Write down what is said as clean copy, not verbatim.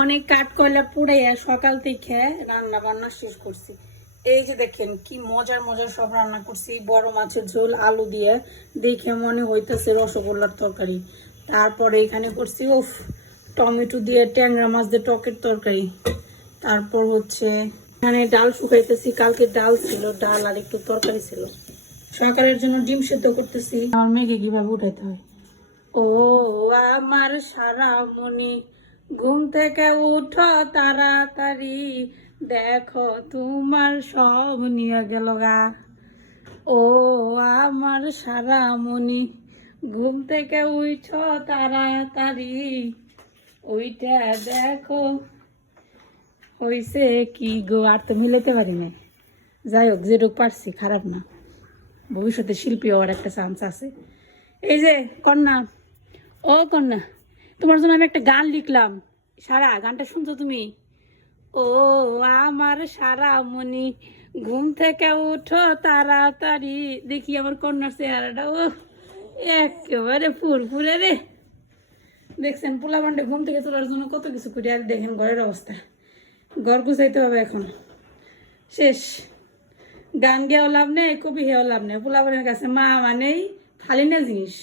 অনেক কাঠ কয়লা পুড়াইয়া সকাল থেকে রান্না বান্না শেষ করছি। এই যে দেখেন কি মজার মজার সব রান্না করছি। বড় মাছের ঝোল আলু দিয়ে, দেখে মনে হইতেছে রসগোল্লার তরকারি। তারপরে এখানে করছি টমেটো দিয়ে ট্যাংরা মাছ দিয়ে টকের তরকারি। তারপর হচ্ছে এখানে ডাল শুকাইতেছি, কালকে ডাল ছিল, ডাল আর একটু তরকারি ছিল। সকালের জন্য ডিম সেদ্ধ করতেছি। আমার মেয়েকে কিভাবে উঠাইতে হয়। ও আমার সারা মনি, ঘুম থেকে উঠো তাড়াতাড়ি, দেখো তোমার সব নিয়ে গেল গা। ও আমার সারা মনি, ঘুম থেকে উঠো তাড়াতাড়ি, ওইটা দেখো হইছে কি গো। আর তো মিলাইতে পারি না। যাই হোক, যেটুক পারছি খারাপ না। ভবিষ্যতে শিল্পী হওয়ার একটা চান্স আছে। এই যে কন্যা, ও কন্যা, তোমার জন্য আমি একটা গান লিখলাম। সারা গানটা শুনছো তুমি? ও আমার সারা মনি, ঘুম থেকে উঠো তাড়াতাড়ি, দেখি আমার কন্যার চেহারাটা, একেবারে ফুরফুরে রে। দেখছেন পোলা বান্ডে ঘুম থেকে তোলার জন্য কত কিছু করি, আর দেখেন ঘরের অবস্থা। ঘর গুছাইতে হবে এখন, শেষ। গান গেয়েও লাভ নেই, কবি হেও লাভ নেই। পোলা বানের কাছে মা মানেই খালি না জিনিস।